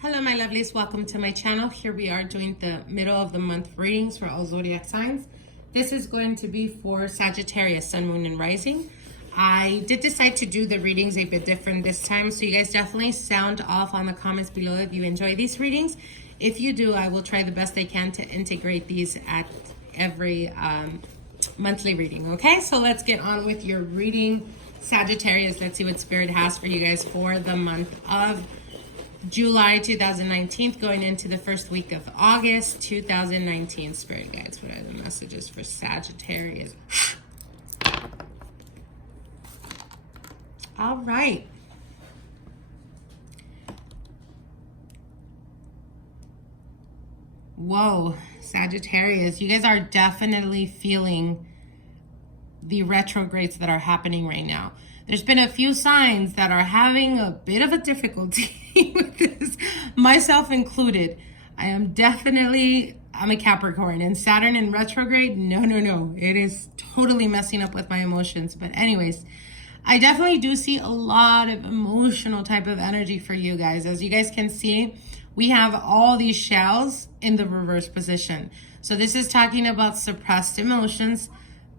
Hello my lovelies, welcome to my channel. Here we are doing the middle of the month readings for all zodiac signs. This is going to be for Sagittarius, Sun, Moon, and Rising. I did decide to do the readings a bit different this time, so you guys definitely sound off on the comments below if you enjoy these readings. If you do, I will try the best I can to integrate these at every monthly reading, okay? So let's get on with your reading, Sagittarius. Let's see what Spirit has for you guys for the month of July 2019 going into the first week of August 2019. Spirit guides, what are the messages for Sagittarius? All right. Whoa, Sagittarius, you guys are definitely feeling the retrogrades that are happening right now. There's been a few signs that are having a bit of a difficulty with this, myself included. I'm a Capricorn, and Saturn in retrograde, no. It is totally messing up with my emotions. But anyways, I definitely do see a lot of emotional type of energy for you guys. As you guys can see, we have all these shells in the reverse position. So this is talking about suppressed emotions,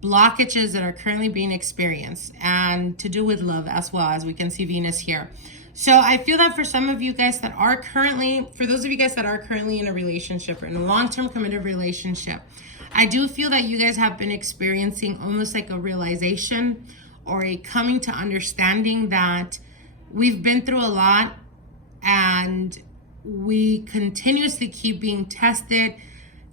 blockages that are currently being experienced, and to do with love as well, as we can see Venus here. So I feel that for some of you guys that are currently, for those of you guys that are currently in a relationship or in a long-term committed relationship, I do feel that you guys have been experiencing almost like a realization or a coming to understanding that we've been through a lot and we continuously keep being tested.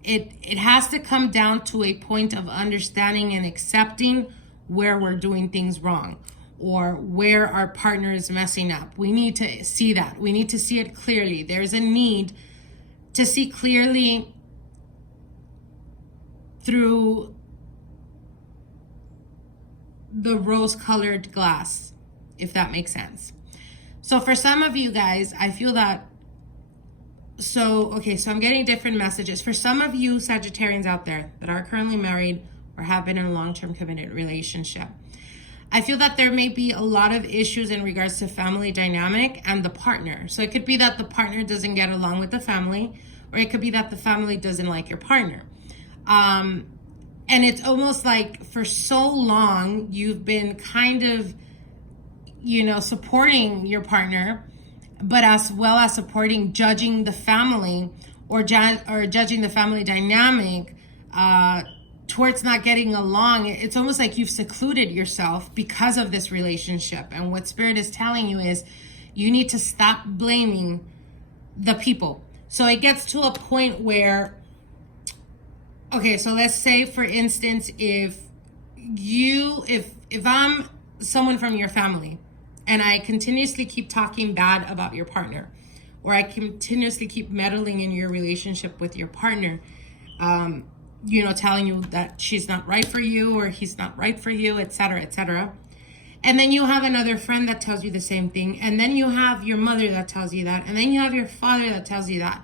It has to come down to a point of understanding and accepting where we're doing things wrong or where our partner is messing up. We need to see that. We need to see it clearly. There's a need to see clearly through the rose-colored glass, if that makes sense. So for some of you guys, I feel that so I'm getting different messages. For some of you Sagittarians out there that are currently married or have been in a long-term committed relationship, I feel that there may be a lot of issues in regards to family dynamic and the partner. So it could be that the partner doesn't get along with the family, or it could be that the family doesn't like your partner. And it's almost like for so long you've been kind of, supporting your partner, but as well as judging the family or judging the family dynamic towards not getting along. It's almost like you've secluded yourself because of this relationship. And what Spirit is telling you is you need to stop blaming the people. So it gets to a point where, so let's say, for instance, if I'm someone from your family, and I continuously keep talking bad about your partner, or I continuously keep meddling in your relationship with your partner, telling you that she's not right for you or he's not right for you, etc., etc. And then you have another friend that tells you the same thing. And then you have your mother that tells you that. And then you have your father that tells you that.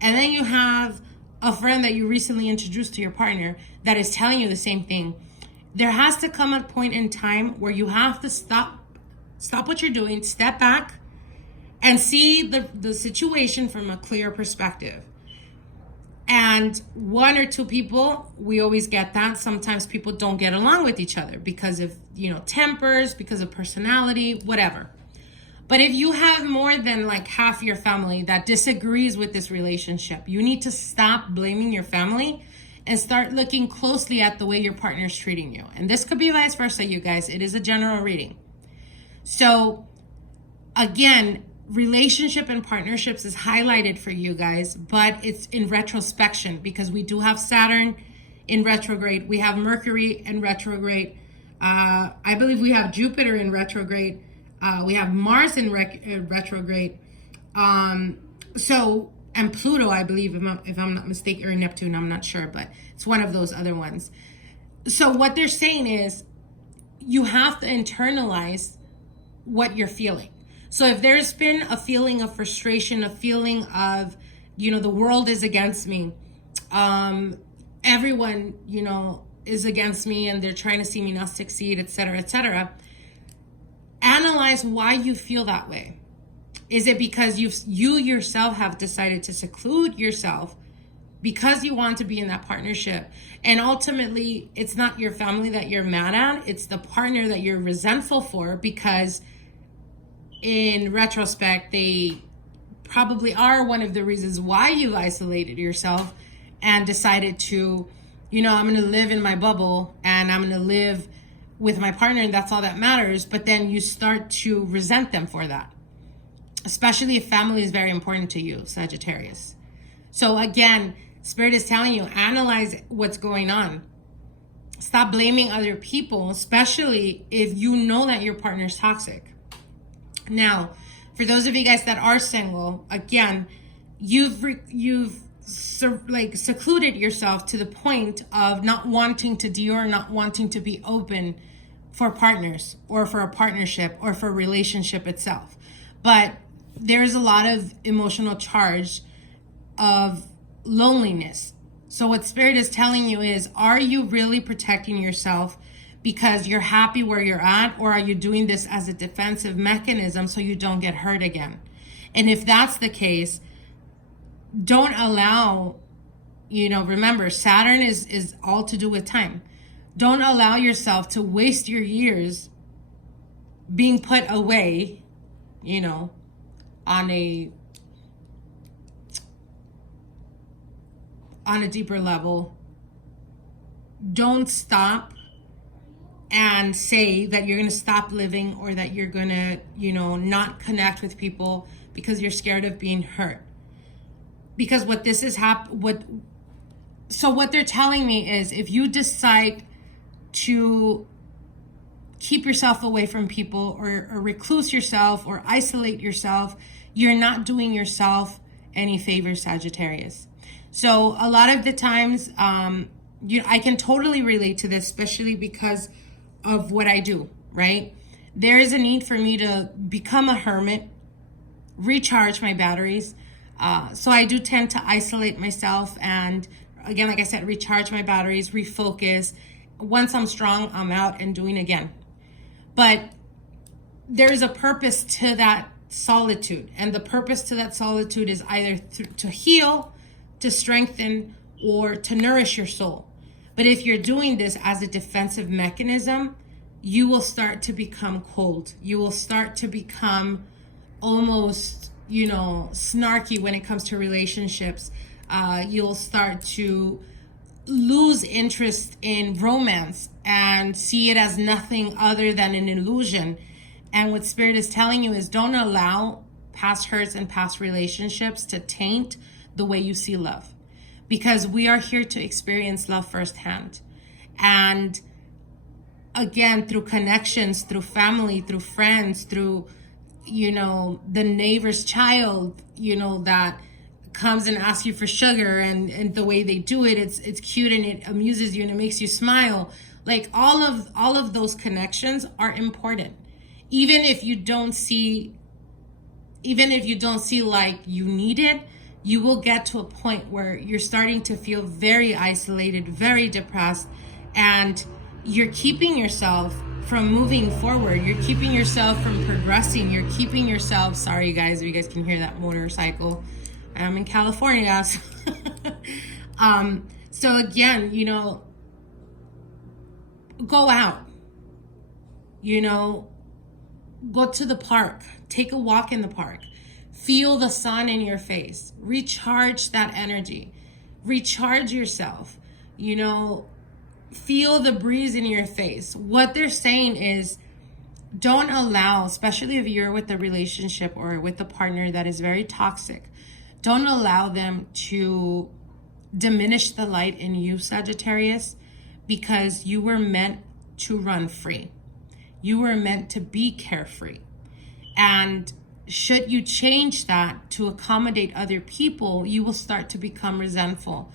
And then you have a friend that you recently introduced to your partner that is telling you the same thing. There has to come a point in time where you have to stop what you're doing, step back, and see the situation from a clear perspective. And one or two people, we always get that. Sometimes people don't get along with each other because of, tempers, because of personality, whatever. But if you have more than like half your family that disagrees with this relationship, you need to stop blaming your family and start looking closely at the way your partner is treating you. And this could be vice versa, you guys. It is a general reading. So again, relationship and partnerships is highlighted for you guys, but it's in retrospection because we do have Saturn in retrograde. We have Mercury in retrograde. I believe we have Jupiter in retrograde. We have Mars in retrograde. And Pluto, I believe, if I'm not mistaken, or Neptune, I'm not sure, but it's one of those other ones. So what they're saying is you have to internalize what you're feeling. So if there's been a feeling of frustration, a feeling of, the world is against me, everyone, is against me and they're trying to see me not succeed, etc., etc., analyze why you feel that way. Is it because you yourself have decided to seclude yourself because you want to be in that partnership? And ultimately, it's not your family that you're mad at. It's the partner that you're resentful for, because in retrospect, they probably are one of the reasons why you isolated yourself and decided to, I'm going to live in my bubble and I'm going to live with my partner, and that's all that matters. But then you start to resent them for that, especially if family is very important to you, Sagittarius. So again, Spirit is telling you, analyze what's going on. Stop blaming other people, especially if you know that your partner's toxic. Now, for those of you guys that are single, again, you've secluded yourself to the point of not wanting to deal or not wanting to be open for partners or for a partnership or for a relationship itself. But there's a lot of emotional charge of loneliness. So what Spirit is telling you is, are you really protecting yourself because you're happy where you're at, or are you doing this as a defensive mechanism so you don't get hurt again? And if that's the case, don't allow, remember, Saturn is all to do with time. Don't allow yourself to waste your years being put away, on a deeper level. Don't stop and say that you're going to stop living, or that you're going to, not connect with people because you're scared of being hurt. Because what this is what they're telling me is, if you decide to keep yourself away from people, or recluse yourself or isolate yourself, you're not doing yourself any favors, Sagittarius. So a lot of the times, I can totally relate to this, especially because of what I do, right? There is a need for me to become a hermit, recharge my batteries. So I do tend to isolate myself and, again, like I said, recharge my batteries, refocus. Once I'm strong, I'm out and doing again. But there's a purpose to that solitude. And the purpose to that solitude is either to heal, to strengthen, or to nourish your soul. But if you're doing this as a defensive mechanism, you will start to become cold. You will start to become almost, snarky when it comes to relationships. You'll start to lose interest in romance and see it as nothing other than an illusion. And what Spirit is telling you is, don't allow past hurts and past relationships to taint the way you see love. Because we are here to experience love firsthand. And again, through connections, through family, through friends, through, the neighbor's child, that comes and asks you for sugar, and the way they do it, it's cute and it amuses you and it makes you smile. Like all of those connections are important. Even if you don't see like you need it, you will get to a point where you're starting to feel very isolated, very depressed, and you're keeping yourself from moving forward. You're keeping yourself from progressing. You're keeping yourself, sorry guys, if you guys can hear that motorcycle. I'm in California. So again, go out, go to the park, take a walk in the park. Feel the sun in your face. Recharge that energy. Recharge yourself. Feel the breeze in your face. What they're saying is, don't allow, especially if you're with a relationship or with a partner that is very toxic, don't allow them to diminish the light in you, Sagittarius, because you were meant to run free. You were meant to be carefree. And should you change that to accommodate other people, you will start to become resentful.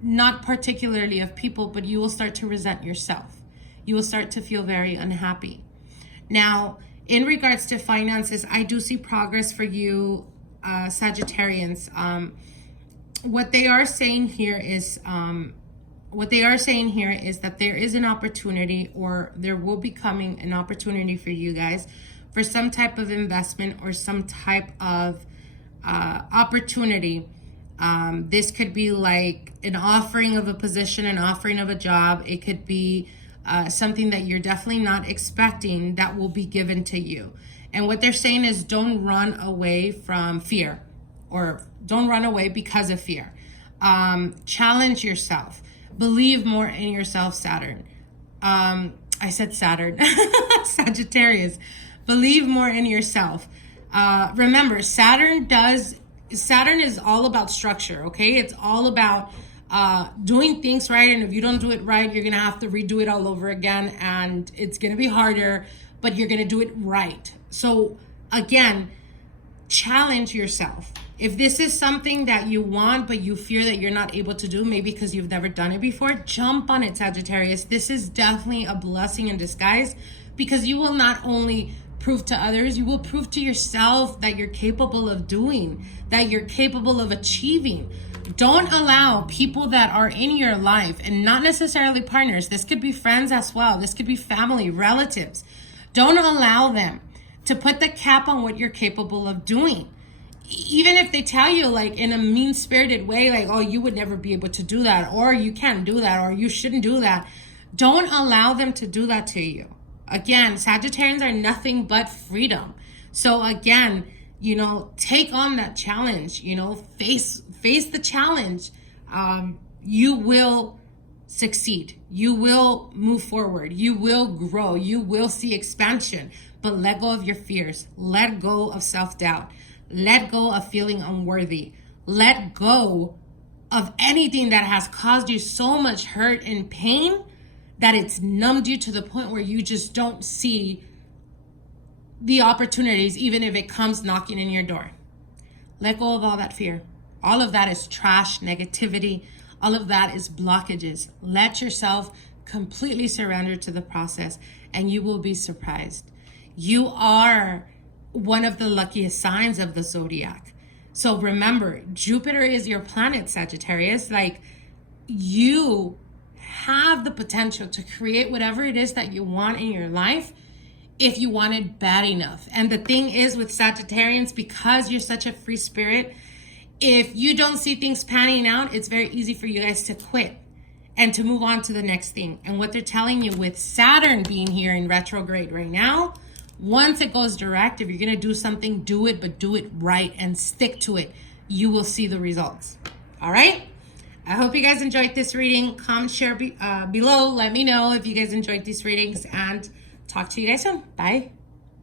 Not particularly of people, but you will start to resent yourself. You will start to feel very unhappy. Now, in regards to finances, I do see progress for you, Sagittarians. What they are saying here is that there is an opportunity, or there will be coming an opportunity for you guys for some type of investment or some type of opportunity. This could be like an offering of a position, an offering of a job. It could be something that you're definitely not expecting that will be given to you. And what they're saying is don't run away from fear, or don't run away because of fear. Challenge yourself. Believe more in yourself, Saturn. I said Saturn. Sagittarius. Believe more in yourself. Remember, Saturn is all about structure, okay? It's all about doing things right, and if you don't do it right, you're gonna have to redo it all over again, and it's gonna be harder, but you're gonna do it right. So again, challenge yourself. If this is something that you want, but you fear that you're not able to do, maybe because you've never done it before, jump on it, Sagittarius. This is definitely a blessing in disguise, because you will not only prove to others, you will prove to yourself that you're capable of doing, that you're capable of achieving. Don't allow people that are in your life, and not necessarily partners, this could be friends as well, this could be family, relatives. Don't allow them to put the cap on what you're capable of doing. Even if they tell you like in a mean-spirited way, like, oh, you would never be able to do that, or you can't do that, or you shouldn't do that. Don't allow them to do that to you. Again, Sagittarians are nothing but freedom. So again, you know, take on that challenge, you know, face the challenge. You will succeed. You will move forward. You will grow. You will see expansion. But let go of your fears. Let go of self-doubt. Let go of feeling unworthy. Let go of anything that has caused you so much hurt and pain that it's numbed you to the point where you just don't see the opportunities, even if it comes knocking in your door. Let go of all that fear. All of that is trash, negativity. All of that is blockages. Let yourself completely surrender to the process, and you will be surprised. You are one of the luckiest signs of the zodiac. So remember, Jupiter is your planet, Sagittarius. Like, you have the potential to create whatever it is that you want in your life if you want it bad enough. And the thing is with Sagittarians, because you're such a free spirit, if you don't see things panning out, it's very easy for you guys to quit and to move on to the next thing. And what they're telling you with Saturn being here in retrograde right now, once it goes direct, if you're going to do something, do it, but do it right and stick to it. You will see the results. All right? I hope you guys enjoyed this reading. Comment, share below. Let me know if you guys enjoyed these readings, and talk to you guys soon. Bye.